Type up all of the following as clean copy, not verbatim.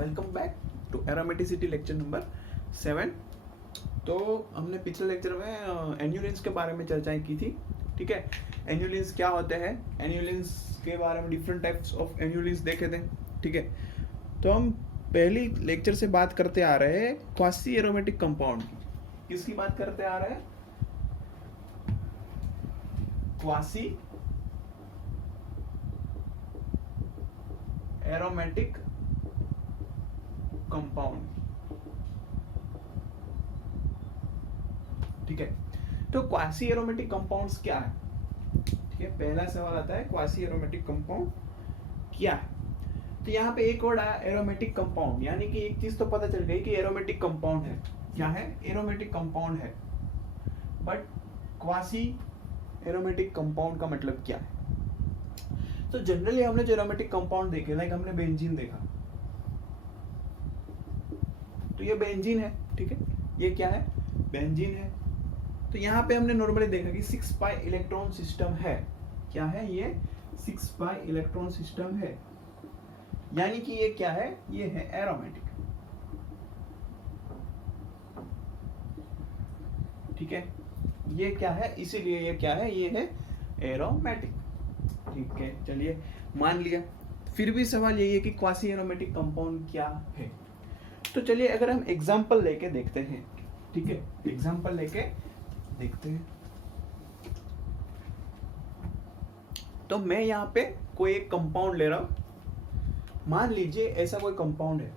Welcome back to aromaticity lecture number 7। तो हमने पिछले लेक्चर में एन्यूलेंस के बारे में चर्चाएं की थी। ठीक है, एन्यूलेंस क्या होते हैं, एन्यूलेंस के बारे में डिफरेंट टाइप्स ऑफ एन्यूलेंस देखे थे। ठीक है, तो हम पहली लेक्चर से बात करते आ रहे हैं क्वासी एरोमेटिक कंपाउंड की। किसकी बात करते आ रहे हैं? Quasi aromatic compound. ठीक है, तो क्वासी एरोमेटिक कंपाउंड्स क्या है? ठीक है, पहला सवाल आता है क्वासी एरोमेटिक कंपाउंड क्या है। तो यहाँ पे एक वर्ड आया एरोमेटिक कंपाउंड, यानी कि एक चीज तो पता चल गई कि एरोमेटिक कंपाउंड है। क्या है? एरोमेटिक कंपाउंड है। बट क्वासी एरोमेटिक कंपाउंड का मतलब क्या है? तो जनरली हमने जो एरोमेटिक कंपाउंड देखे, लाइक हमने बेंजीन देखा, तो ये बेंजीन है। ठीक है, ये क्या है? बेंजीन है। तो यहाँ पे हमने नॉर्मली देखा कि 6 पाई इलेक्ट्रॉन सिस्टम है। क्या है ये? 6 पाई इलेक्ट्रॉन सिस्टम है, यानी कि ये क्या है? ये है एरोमेटिक। ठीक है, ये क्या है? इसीलिए ये क्या है? ये है एरोमेटिक। ठीक है, चलिए मान लिया। फिर भी सवाल यही है कि क्वासी एरोमेटिक कंपाउंड क्या है। तो चलिए अगर हम एग्जांपल लेके देखते हैं। ठीक है, एग्जांपल लेके देखते हैं। तो मैं यहाँ पे कोई एक कंपाउंड ले रहा हूं। मान लीजिए ऐसा कोई कंपाउंड है।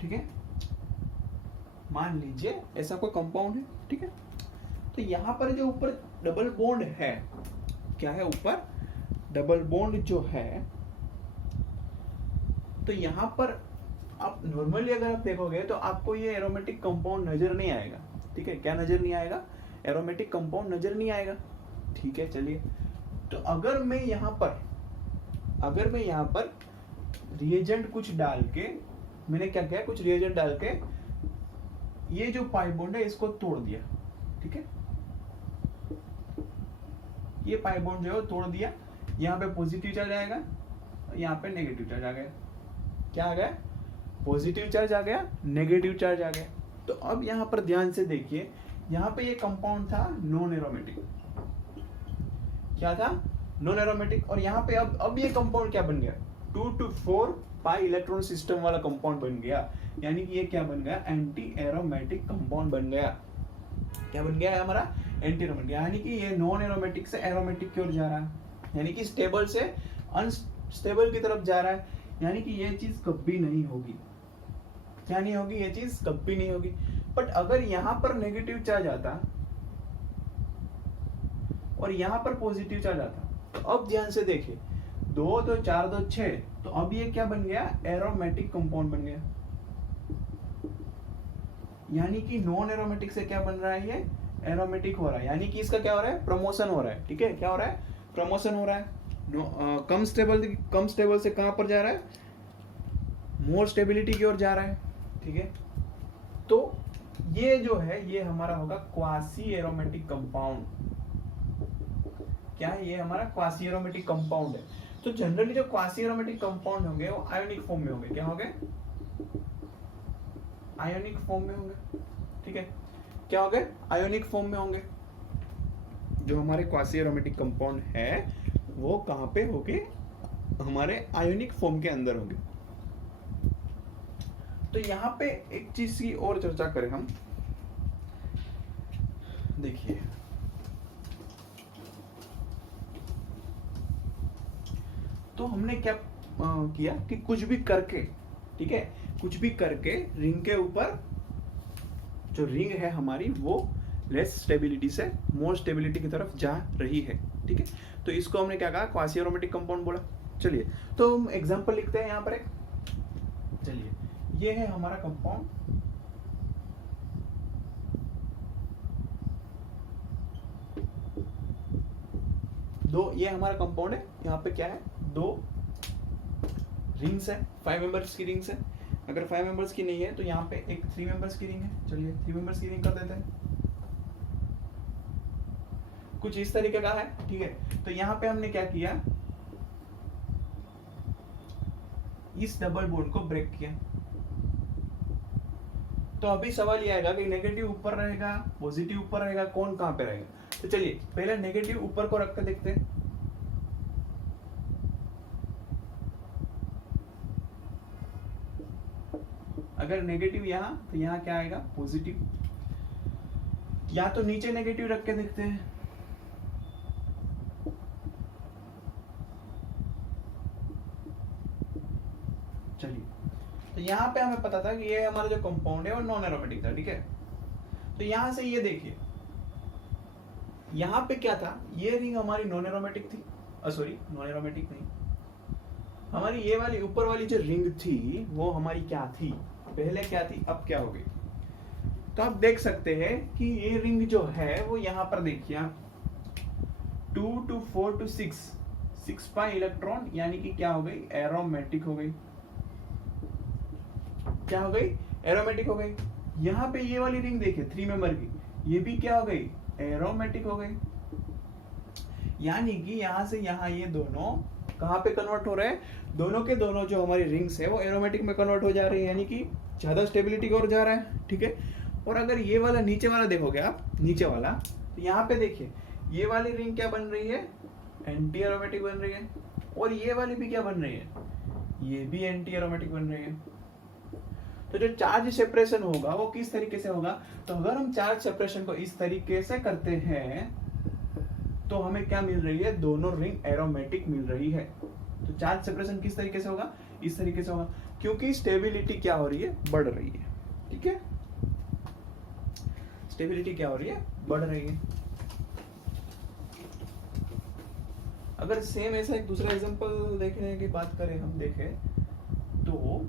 ठीक है, मान लीजिए ऐसा कोई कंपाउंड है। ठीक है, तो यहां पर जो ऊपर डबल बॉन्ड है, क्या है? ऊपर डबल बॉन्ड जो है, तो यहां पर आप नॉर्मली अगर आप देखोगे तो आपको ये एरोमेटिक कंपाउंड नजर नहीं आएगा। ठीक है, क्या नजर नहीं आएगा? एरोमेटिक कंपाउंड नजर नहीं आएगा। ठीक है, चलिए तो अगर मैं यहां पर रिएजेंट कुछ डाल के, मैंने क्या किया? कुछ रिएजेंट डाल के ये जो पाई बॉन्ड है इसको तोड़ दिया। ठीक है, ये पाई बॉन्ड जो है तोड़ दिया। यहाँ पे पॉजिटिव चार्ज आएगा, यहाँ पे नेगेटिव चार्ज आ गया। क्या आ गया? पॉजिटिव चार्ज आ गया, नेगेटिव चार्ज आ गया। तो अब यहाँ पर ध्यान से देखिए, यहाँ पे ये कंपाउंड था नॉन एरोमेटिक। क्या था? Non aromatic. और यहाँ पे अब ये कंपाउंड क्या बन गया? 2 to 4 पाई इलेक्ट्रॉन सिस्टम वाला कंपाउंड बन गया, यानी कि ये क्या बन गया? एंटी एरोमेटिक कंपाउंड बन गया। क्या बन गया है हमारा? एंटी एरोमेटिक, यानी कि ये नॉन एरोमेटिक से एरोमेटिक की ओर जा रहा है, यानी कि स्टेबल से अनस्टेबल की तरफ जा रहा है। यानी कि ये चीज कभी नहीं होगी। क्या नहीं होगी? ये चीज कभी नहीं होगी। बट अगर यहां पर नेगेटिव चार्ज आता और यहां पर पॉजिटिव चार्ज आता, तो अब ध्यान से देखिए, 2 2 4 2 6, तो अब ये क्या बन गया? एरोमेटिक कंपाउंड बन गया। यानी कि नॉन एरोमेटिक से क्या बन रहा है? ये एरोमेटिक हो रहा है, यानी कि इसका क्या हो रहा है? प्रमोशन हो रहा है। ठीक है, क्या हो रहा है? प्रमोशन हो रहा है। कम स्टेबल से कहां पर जा रहा है? मोर स्टेबिलिटी की ओर जा रहा है। ठीक है, तो ये जो है ये हमारा होगा क्वासी एरोमेटिक कंपाउंड। क्या है? ये हमारा क्वासी एरोमेटिक कंपाउंड है। तो जनरली जो क्वासी एरोमेटिक कंपाउंड होंगे वो आयोनिक फॉर्म में होंगे। क्या होंगे? आयोनिक फॉर्म में होंगे। ठीक है, क्या होंगे? आयोनिक फॉर्म में होंगे। जो हमारे क्वासी एरोमेटिक कंपाउंड है वो कहां पे होंगे? हमारे आयोनिक फॉर्म के अंदर होंगे। तो यहाँ पे एक चीज की और चर्चा करें हम। देखिए, तो हमने क्या किया कि कुछ भी करके, ठीक है, कुछ भी करके रिंग के ऊपर जो रिंग है हमारी वो लेस स्टेबिलिटी से मोर स्टेबिलिटी की तरफ जा रही है। ठीक है, तो इसको हमने क्या कहा? क्वासी एरोमेटिक कंपाउंड बोला। चलिए तो हम एग्जांपल लिखते हैं यहाँ पर एक। चलिए, ये है हमारा कंपाउंड। ये हमारा कंपाउंड है। यहाँ पे क्या है? 2 रिंग्स है, 5 मेंबर्स की रिंग्स है। अगर 5 मेंबर्स की नहीं है तो यहाँ पे एक 3 मेंबर्स की रिंग है। चलिए 3 मेंबर्स की रिंग कर देते हैं। कुछ इस तरीके का है, ठीक है। तो यहाँ पे हमने क्या किया, इस डबल बॉन्ड को ब्रेक किया। तो अभी सवाल ये आएगा कि नेगेटिव ऊपर रहेगा, पॉजिटिव ऊपर रहेगा, कौन कहां पे रहेगा। तो चलिए पहले नेगेटिव ऊपर को रख के देखते हैं। अगर नेगेटिव यहां, तो यहां क्या आएगा, पॉजिटिव। या तो नीचे नेगेटिव रख के देखते हैं। चलिए, तो यहाँ पे हमें पता था कि ये हमारा जो कंपाउंड है वो नॉन एरोमेटिक था, ठीक है। तो यहां से ये देखिए, यहाँ पे क्या था, ये रिंग हमारी नॉन एरोमेटिक थी, सॉरी नॉन एरोमेटिक नहीं, हमारी ये वाली ऊपर वाली जो रिंग थी वो हमारी क्या थी, पहले क्या थी, अब क्या हो गई। तो आप देख सकते हैं कि ये रिंग जो है वो यहाँ पर देखिए, 2 to 4 to 6 पाई इलेक्ट्रॉन, यानी कि क्या हो गई, एरोमेटिक हो गई। क्या हो गई, एरोमेटिक हो गई। यहाँ पे ये वाली रिंग देखिए 3 मेंबर की, ये भी क्या हो गई, एरोमेटिक हो गई। यानी कि यहाँ से यहाँ ये दोनों कहाँ पे कन्वर्ट हो रहे हैं, दोनों के दोनों जो हमारी रिंग्स है वो एरोमेटिक में कन्वर्ट हो जा रही है, यानी कि ज्यादा स्टेबिलिटी की ओर जा रहा है, ठीक है। और अगर ये वाला नीचे वाला देखोगे आप, नीचे वाला, तो यहाँ पे देखिए ये वाली रिंग क्या बन रही है, एंटी एरोमेटिक बन रही है, और ये वाली भी क्या बन रही है, ये भी एंटी एरोमेटिक बन रही है। तो जो चार्ज सेपरेशन होगा वो किस तरीके से होगा, तो अगर हम चार्ज सेपरेशन को इस तरीके से करते हैं तो हमें क्या मिल रही है, दोनों रिंग एरोमेटिक मिल रही है। तो चार्ज सेपरेशन किस तरीके से होगा, इस तरीके से होगा, क्योंकि स्टेबिलिटी क्या हो रही है, बढ़ रही है, ठीक है। स्टेबिलिटी क्या हो रही है, बढ़ रही है। अगर सेम ऐसा एक दूसरा एग्जांपल देखने की बात करें, हम देखें तो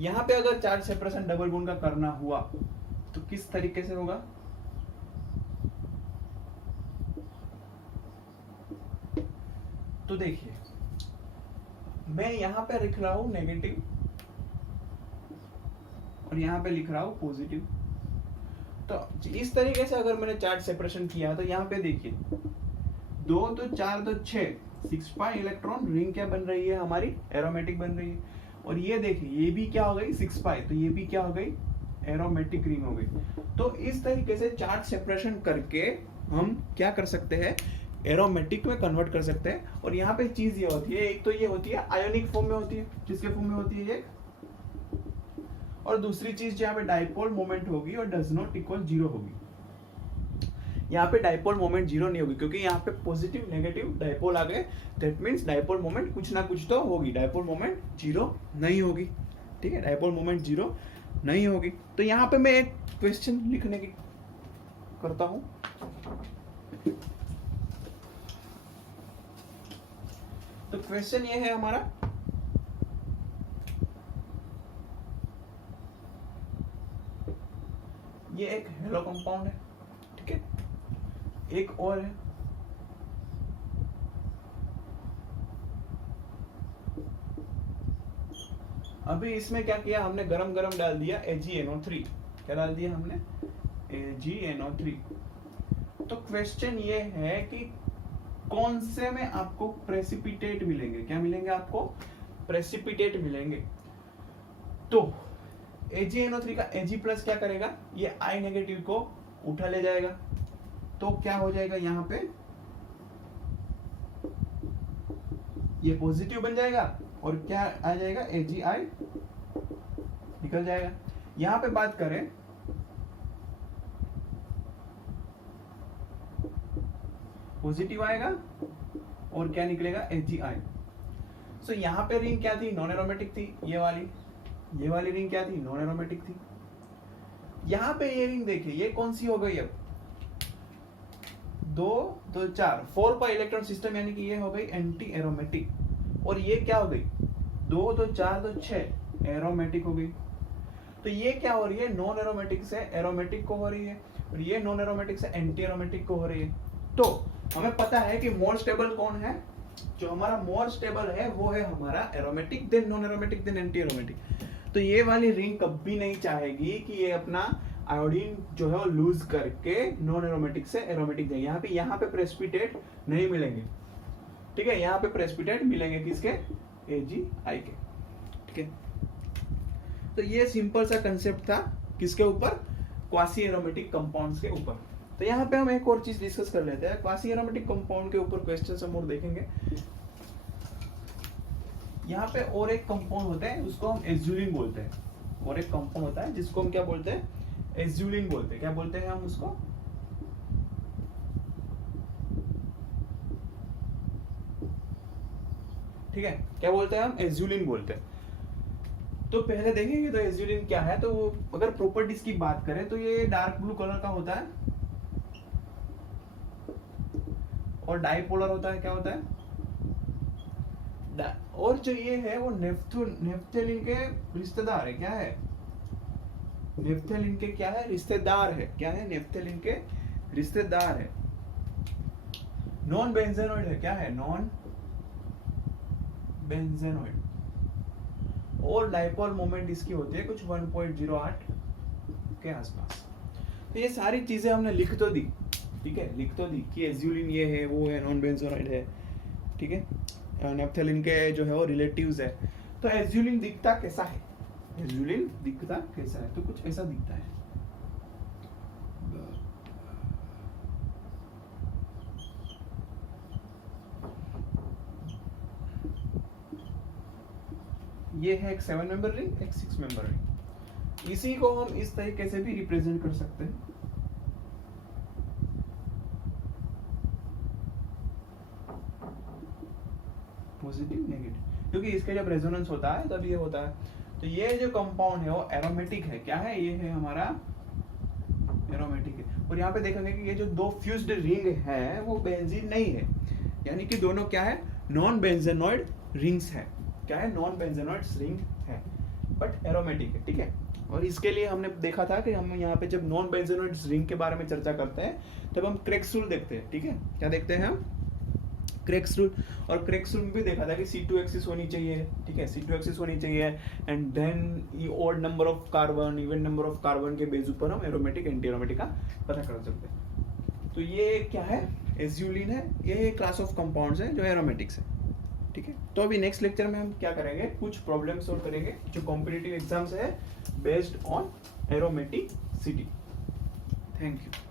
यहाँ पे अगर चार्ज सेपरेशन डबल बॉन्ड का करना हुआ तो किस तरीके से होगा, तो देखिए मैं यहाँ पे लिख रहा हूं नेगेटिव और यहाँ पे लिख रहा हूं पॉजिटिव। तो इस तरीके से अगर मैंने चार्ज सेपरेशन किया तो यहाँ पे देखिए 2 तो 4 तो 6 पाई इलेक्ट्रॉन, रिंग क्या बन रही है हमारी, एरोमेटिक बन रही है। और ये देखिए ये भी क्या हो गई, 6 पाई, तो ये भी क्या हो गई, एरोमेटिक रिंग हो गई। तो इस तरीके से चार्ज सेपरेशन करके हम क्या कर सकते हैं, एरोमेटिक में कन्वर्ट कर सकते हैं। और यहाँ पे चीज ये होती है, एक तो ये होती है आयोनिक फॉर्म में होती है, किसके फॉर्म में होती है ये, और दूसरी चीज यहाँ पे डाइपोल मोमेंट होगी और डज नॉट इक्वल 0 होगी। यहाँ पे डाइपोल मोमेंट 0 नहीं होगी, क्योंकि यहाँ पे पॉजिटिव नेगेटिव डाइपोल आ गए, दैट मींस डाइपोल मोमेंट कुछ ना कुछ तो होगी, डाइपोल मोमेंट 0 नहीं होगी, ठीक है, डाइपोल मोमेंट 0 नहीं होगी। तो यहाँ पे मैं एक क्वेश्चन लिखने की करता हूं। तो क्वेश्चन ये है हमारा, ये एक हेलो कंपाउंड है, ठीक है, एक और है, अभी इसमें क्या किया हमने, गरम गरम डाल दिया AgNO3, क्या डाल दिया हमने, AgNO3। तो क्वेश्चन ये है कि कौन से में आपको प्रेसिपिटेट मिलेंगे, क्या मिलेंगे आपको, प्रेसिपिटेट मिलेंगे। तो AgNO3 का Ag प्लस क्या करेगा, ये I नेगेटिव को उठा ले जाएगा, तो क्या हो जाएगा, यहाँ पे ये पॉजिटिव बन जाएगा और क्या आ जाएगा, AgI निकल जाएगा। यहाँ पे बात करें पॉजिटिव आएगा और क्या निकलेगा, AgI। सो यहाँ पे रिंग क्या थी, नॉन एरोमेटिक थी, ये वाली रिंग क्या थी, नॉन एरोमेटिक थी। यहाँ पे ये रिंग देखिए ये कौन सी हो गई, अब 2 तो 4 4 पाई इलेक्ट्रॉन सिस्टम, यानी कि ये हो गई एंटी एरोमेटिक। और ये क्या हो गई, 2 तो 4 तो 6 एरोमेटिक हो गई। तो ये क्या हो रही है, नॉन एरोमेटिक से एरोमेटिक को हो रही है, और ये नॉन एरोमेटिक से एंटी एरोमेटिक को हो रही है। तो हमें पता है कि मोर स्टेबल कौन है, जो हमारा मोर स्टेबल है वो है हमारा aromatic, then non aromatic, then anti aromatic. तो ये वाली रिंग कभी नहीं चाहेगी कि ये अपना आयोडीन जो है वो लूज करके नॉन एरोमेटिक से एरोमेटिक जाए। यहाँ पे प्रेसिपिटेट नहीं मिलेंगे, ठीक है, यहाँ पे प्रेसिपिटेट मिलेंगे किसके, AgI के, ठीक है। तो ये सिंपल सा कंसेप्ट था किसके ऊपर, क्वासी एरोमेटिक कंपाउंड्स के ऊपर। तो यहाँ पे हम एक और चीज डिस्कस कर लेते हैं, क्वासी एरोमेटिक कंपाउंड के ऊपर क्वेश्चन हम और देखेंगे। यहाँ पे और एक कंपाउंड होता है उसको हम एज्यूलिन बोलते हैं, और एक कंपाउंड होता है जिसको हम क्या बोलते हैं, एज्यूलिन बोलते हैं। क्या बोलते हैं हम उसको, ठीक है, क्या बोलते हैं हम, एज्यूलिन बोलते हैं। तो पहले देखेंगे तो एज्यूलिन क्या है। तो वो अगर प्रॉपर्टीज की बात करें तो ये डार्क ब्लू कलर का होता है और डाइपोलर होता है। क्या होता है, और जो ये है वो नेफ्थेलिन के रिश्तेदार है। क्या है, नेफ्थेलिन के क्या है, रिश्तेदार है। क्या है, नेफ्थेलिन के रिश्तेदार है। नॉन बेंजेनोइड है। क्या है, नॉन बेंजेनोइड। और डाइपोल मोमेंट इसकी होती है कुछ 1.08 के आसपास। तो ये सारी चीजें हमने लिख तो दी, ठीक है, लिख तो दी कि एज्यूलिन ये है, वो है, नॉन बेंजेनोइड है, ठीक है, नेफ्थेलिन के जो है वो रिलेटिव्स है। तो एज्यूलिन दिखता कैसा है, एज्यूलिन दिखता कैसा है, तो कुछ ऐसा दिखता है। ये है एक 7 मेंबर रिंग, एक 6 मेंबर रिंग। इसी को हम इस तरीके से भी रिप्रेजेंट कर सकते हैं। पॉजिटिव नेगेटिव, क्योंकि इसके जब रेजोनेंस होता है तब ये होता है। तो ये जो कंपाउंड है वो एरोमेटिक है। क्या है, ये है हमारा एरोमेटिक है। और यहाँ पे देखेंगे कि ये जो दो फ्यूज्ड रिंग है वो बेंजीन नहीं है, यानी कि दोनों क्या है, नॉन बेंजेनॉइड रिंग्स है। क्या है, नॉन बेंजेनॉइड रिंग है, बट एरोमेटिक है, ठीक है। और इसके लिए हमने देखा था कि हम यहाँ पे जब नॉन बेंजेनॉइड रिंग के बारे में चर्चा करते हैं तब हम क्रेक्स रूल देखते हैं, ठीक है। क्या देखते हैं हम, क्रेक्स रूल। और क्रेक्स रूल में भी देखा था कि C2 एक्सिस होनी चाहिए, ठीक है, C2 एक्सिस होनी चाहिए, and then odd number of carbon, even number of carbon के बेस ऊपर हम एरोमेटिक एंटी एरोमेटिक का पता कर सकते हैं। तो ये क्या है, एज्यूलिन है, ये क्लास ऑफ कंपाउंड्स है जो एरोमेटिक्स है, ठीक है। तो अभी नेक्स्ट लेक्चर में हम क्या करेंगे, कुछ प्रॉब्लम सॉल्व करेंगे जो कॉम्पिटिटिव एग्जाम्स है based on aromaticity. Thank you.